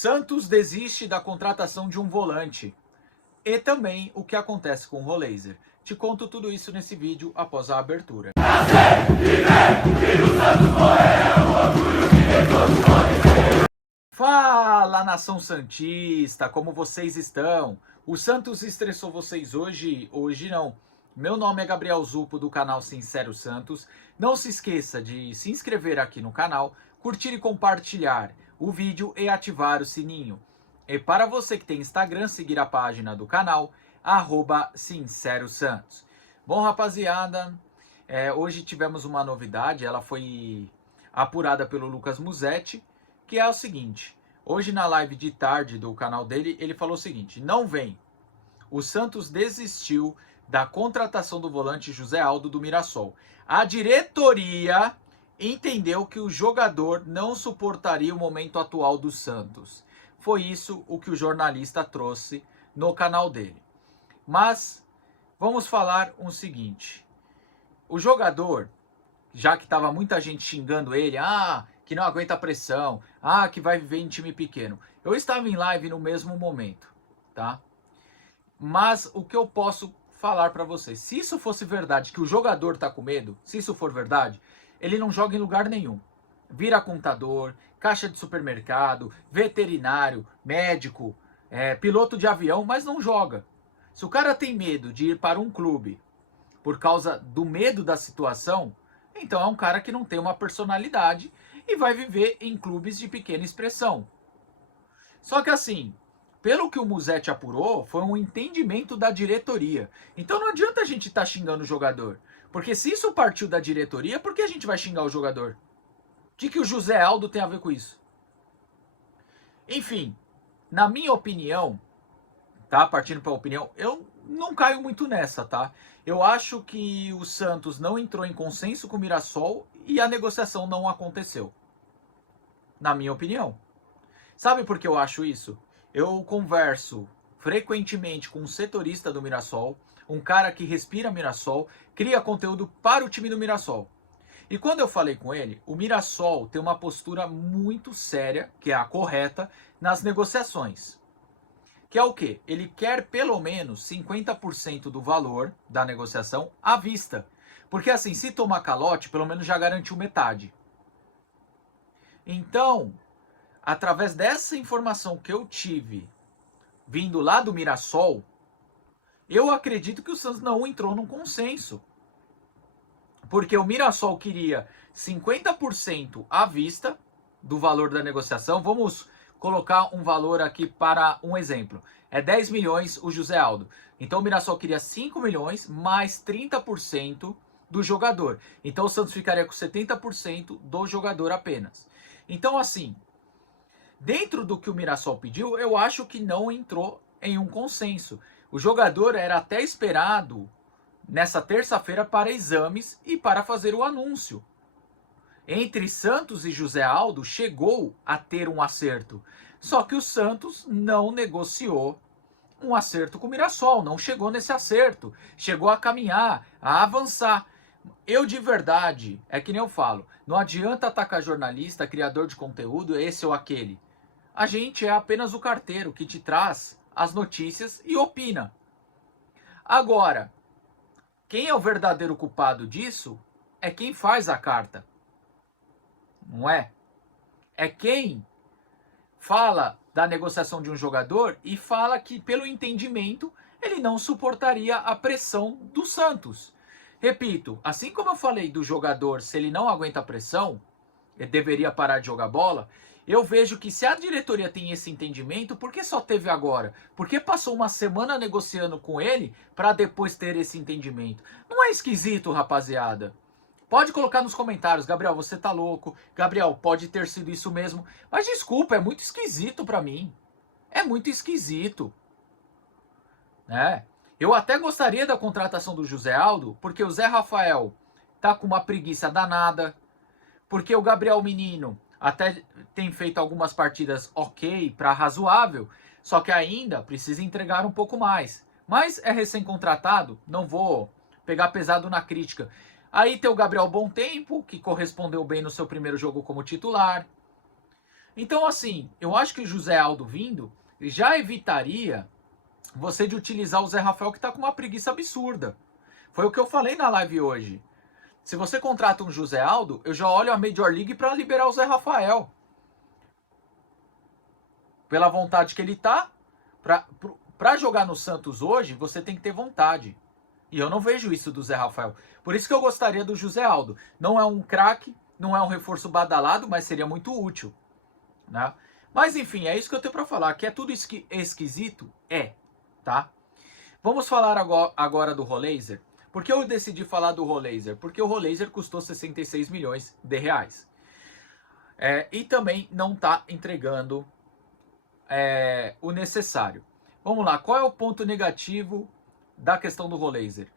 Santos desiste da contratação de um volante. E também o que acontece com o Roleiser. Te conto tudo isso nesse vídeo após a abertura. Fala, nação santista, como vocês estão? O Santos estressou vocês hoje? Hoje não. Meu nome é Gabriel Zupo, do canal Sincero Santos. Não se esqueça de se inscrever aqui no canal, curtir e compartilhar o vídeo e ativar o sininho. E para você que tem Instagram, seguir a página do canal, @SinceroSantos. Bom, rapaziada, hoje tivemos uma novidade, ela foi apurada pelo Lucas Musetti, que é o seguinte: hoje na live de tarde do canal dele, ele falou o seguinte: não vem, o Santos desistiu da contratação do volante José Aldo do Mirassol. A diretoria entendeu que o jogador não suportaria o momento atual do Santos. Foi isso o que o jornalista trouxe no canal dele. Mas vamos falar o seguinte: o jogador, já que estava muita gente xingando ele, que não aguenta a pressão, que vai viver em time pequeno. Eu estava em live no mesmo momento, tá? Mas o que eu posso falar para vocês, se isso fosse verdade, que o jogador tá com medo, se isso for verdade, ele não joga em lugar nenhum. Vira contador, caixa de supermercado, veterinário, médico, piloto de avião, mas não joga. Se o cara tem medo de ir para um clube por causa do medo da situação, então é um cara que não tem uma personalidade e vai viver em clubes de pequena expressão. Só que assim, pelo que o Musetti apurou, foi um entendimento da diretoria. Então não adianta a gente estar xingando o jogador. Porque se isso partiu da diretoria, por que a gente vai xingar o jogador? O que o José Aldo tem a ver com isso? Enfim, na minha opinião, tá? Partindo para a opinião, eu não caio muito nessa, tá? Eu acho que o Santos não entrou em consenso com o Mirassol e a negociação não aconteceu. Na minha opinião. Sabe por que eu acho isso? Eu converso frequentemente com um setorista do Mirassol, um cara que respira Mirassol, cria conteúdo para o time do Mirassol. E quando eu falei com ele, o Mirassol tem uma postura muito séria, que é a correta, nas negociações. Que é o quê? Ele quer pelo menos 50% do valor da negociação à vista. Porque assim, se tomar calote, pelo menos já garantiu metade. Então, através dessa informação que eu tive vindo lá do Mirassol, eu acredito que o Santos não entrou num consenso. Porque o Mirassol queria 50% à vista do valor da negociação. Vamos colocar um valor aqui para um exemplo. É 10 milhões o José Aldo. Então o Mirassol queria 5 milhões mais 30% do jogador. Então o Santos ficaria com 70% do jogador apenas. Então assim, dentro do que o Mirassol pediu, eu acho que não entrou em um consenso. O jogador era até esperado nessa terça-feira para exames e para fazer o anúncio. Entre Santos e José Aldo chegou a ter um acerto. Só que o Santos não negociou um acerto com o Mirassol, não chegou nesse acerto. Chegou a caminhar, a avançar. Eu de verdade, é que nem eu falo, não adianta atacar jornalista, criador de conteúdo, esse ou aquele. A gente é apenas o carteiro que te traz as notícias e opina. Agora, quem é o verdadeiro culpado disso é quem faz a carta. Não é? É quem fala da negociação de um jogador e fala que, pelo entendimento, ele não suportaria a pressão do Santos. Repito, assim como eu falei do jogador, se ele não aguenta a pressão, ele deveria parar de jogar bola. Eu vejo que se a diretoria tem esse entendimento, por que só teve agora? Por que passou uma semana negociando com ele para depois ter esse entendimento? Não é esquisito, rapaziada? Pode colocar nos comentários, Gabriel, você tá louco. Gabriel, pode ter sido isso mesmo. Mas desculpa, é muito esquisito para mim. É muito esquisito. Né? Eu até gostaria da contratação do José Aldo, porque o Zé Rafael tá com uma preguiça danada. Porque o Gabriel Menino até tem feito algumas partidas ok, para razoável, só que ainda precisa entregar um pouco mais. Mas é recém-contratado, não vou pegar pesado na crítica. Aí tem o Gabriel Bom Tempo, que correspondeu bem no seu primeiro jogo como titular. Então, assim, eu acho que o José Aldo vindo já evitaria você de utilizar o Zé Rafael, que tá com uma preguiça absurda. Foi o que eu falei na live hoje. Se você contrata um José Aldo, eu já olho a Major League para liberar o Zé Rafael. Pela vontade que ele tá, para jogar no Santos hoje, você tem que ter vontade. E eu não vejo isso do Zé Rafael. Por isso que eu gostaria do José Aldo. Não é um craque, não é um reforço badalado, mas seria muito útil, né? Mas enfim, é isso que eu tenho para falar. Que é tudo esquisito? É, tá? Vamos falar agora do Roleiser. Por que eu decidi falar do Roleiser? Porque o Roleiser custou 66 milhões de reais. E também não está entregando o necessário. Vamos lá, qual é o ponto negativo da questão do Roleiser?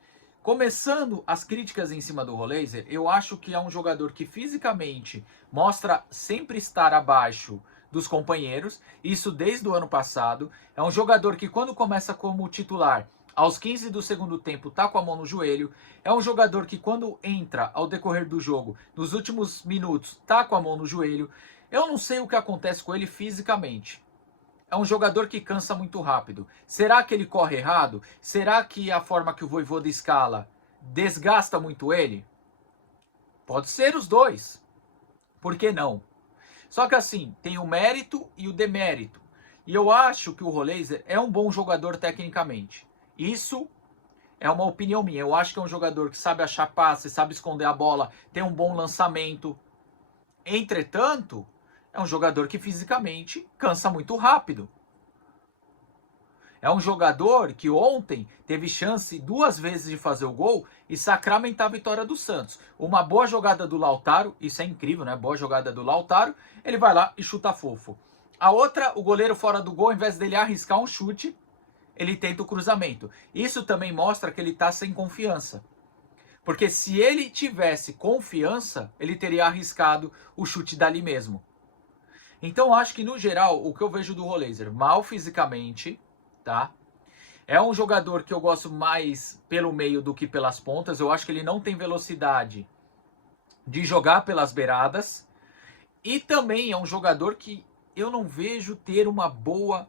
Começando as críticas em cima do Roleiser, eu acho que é um jogador que fisicamente mostra sempre estar abaixo dos companheiros, isso desde o ano passado. É um jogador que quando começa como titular, aos 15 do segundo tempo tá com a mão no joelho. É um jogador que quando entra ao decorrer do jogo, nos últimos minutos, tá com a mão no joelho. Eu não sei o que acontece com ele fisicamente. É um jogador que cansa muito rápido. Será que ele corre errado? Será que a forma que o Vojvoda escala desgasta muito ele? Pode ser os dois. Por que não? Só que assim, tem o mérito e o demérito. E eu acho que o Roleiser é um bom jogador tecnicamente. Isso é uma opinião minha. Eu acho que é um jogador que sabe achar passe, sabe esconder a bola, tem um bom lançamento. Entretanto, é um jogador que fisicamente cansa muito rápido. É um jogador que ontem teve chance 2 vezes de fazer o gol e sacramentar a vitória do Santos. Uma boa jogada do Lautaro, isso é incrível, né? Boa jogada do Lautaro, ele vai lá e chuta fofo. A outra, o goleiro fora do gol, ao invés dele arriscar um chute, ele tenta o cruzamento. Isso também mostra que ele está sem confiança. Porque se ele tivesse confiança, ele teria arriscado o chute dali mesmo. Então acho que no geral, o que eu vejo do Roleiser, mal fisicamente, tá? É um jogador que eu gosto mais pelo meio do que pelas pontas. Eu acho que ele não tem velocidade de jogar pelas beiradas. E também é um jogador que eu não vejo ter uma boa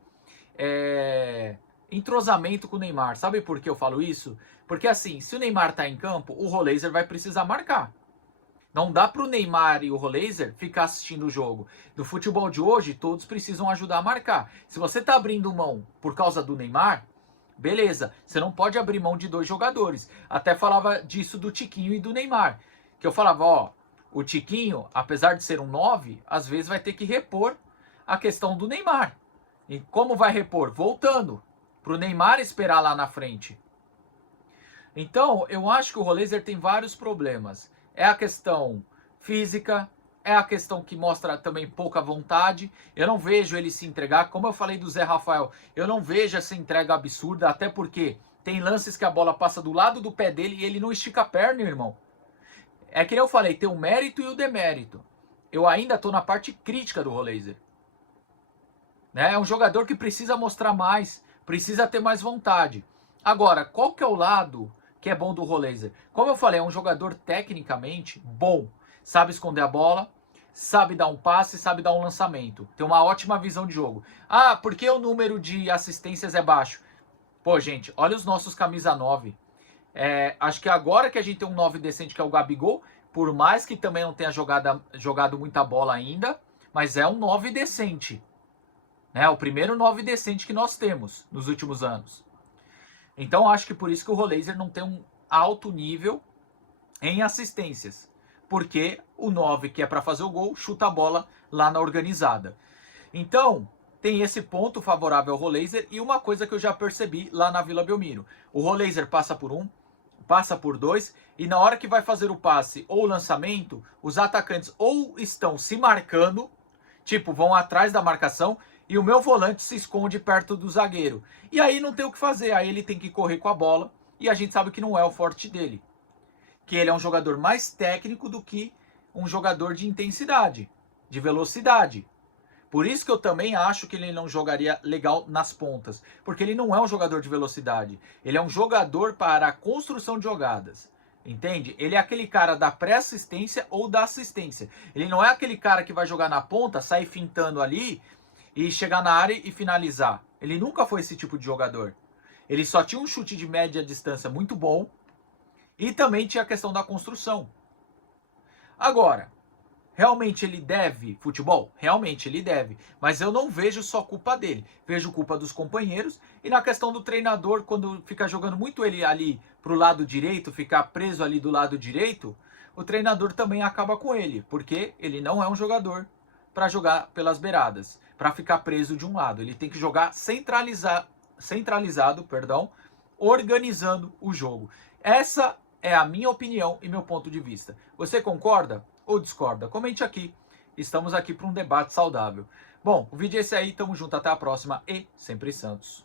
entrosamento com o Neymar. Sabe por que eu falo isso? Porque assim, se o Neymar tá em campo, o Roleiser vai precisar marcar. Não dá para o Neymar e o Roleiser ficar assistindo o jogo. No futebol de hoje, todos precisam ajudar a marcar. Se você está abrindo mão por causa do Neymar, beleza. Você não pode abrir mão de 2 jogadores. Até falava disso do Tiquinho e do Neymar. Que eu falava, ó, o Tiquinho, apesar de ser um 9, às vezes vai ter que repor a questão do Neymar. E como vai repor? Voltando. Para o Neymar esperar lá na frente. Então, eu acho que o Roleiser tem vários problemas. É a questão física, é a questão que mostra também pouca vontade. Eu não vejo ele se entregar. Como eu falei do Zé Rafael, eu não vejo essa entrega absurda, até porque tem lances que a bola passa do lado do pé dele e ele não estica a perna, irmão. É que eu falei, tem o mérito e o demérito. Eu ainda estou na parte crítica do Roleiser. É um jogador que precisa mostrar mais, precisa ter mais vontade. Agora, qual que é o lado que é bom do Roleiser? Como eu falei, é um jogador tecnicamente bom. Sabe esconder a bola, sabe dar um passe, sabe dar um lançamento. Tem uma ótima visão de jogo. Ah, por que o número de assistências é baixo? Pô, gente, olha os nossos camisa 9. Acho que agora que a gente tem um 9 decente, que é o Gabigol, por mais que também não tenha jogado muita bola ainda, mas é um 9 decente. Né? O primeiro 9 decente que nós temos nos últimos anos. Então acho que por isso que o Roleiser não tem um alto nível em assistências. Porque o 9, que é para fazer o gol, chuta a bola lá na organizada. Então, tem esse ponto favorável ao Roleiser. E uma coisa que eu já percebi lá na Vila Belmiro. O Roleiser passa por 1, passa por 2. E na hora que vai fazer o passe ou o lançamento, os atacantes ou estão se marcando, tipo, vão atrás da marcação, e o meu volante se esconde perto do zagueiro. E aí não tem o que fazer, aí ele tem que correr com a bola, e a gente sabe que não é o forte dele. Que ele é um jogador mais técnico do que um jogador de intensidade, de velocidade. Por isso que eu também acho que ele não jogaria legal nas pontas, porque ele não é um jogador de velocidade. Ele é um jogador para a construção de jogadas. Entende? Ele é aquele cara da pré-assistência ou da assistência. Ele não é aquele cara que vai jogar na ponta, sair fintando ali e chegar na área e finalizar. Ele nunca foi esse tipo de jogador. Ele só tinha um chute de média distância muito bom e também tinha a questão da construção. Agora, realmente ele deve futebol? Realmente ele deve. Mas eu não vejo só culpa dele. Vejo culpa dos companheiros. E na questão do treinador, quando fica jogando muito ele ali pro lado direito, ficar preso ali do lado direito, o treinador também acaba com ele. Porque ele não é um jogador para jogar pelas beiradas, para ficar preso de um lado. Ele tem que jogar centralizado, organizando o jogo. Essa é a minha opinião e meu ponto de vista. Você concorda ou discorda? Comente aqui. Estamos aqui para um debate saudável. Bom, o vídeo é esse aí. Tamo junto. Até a próxima e sempre Santos.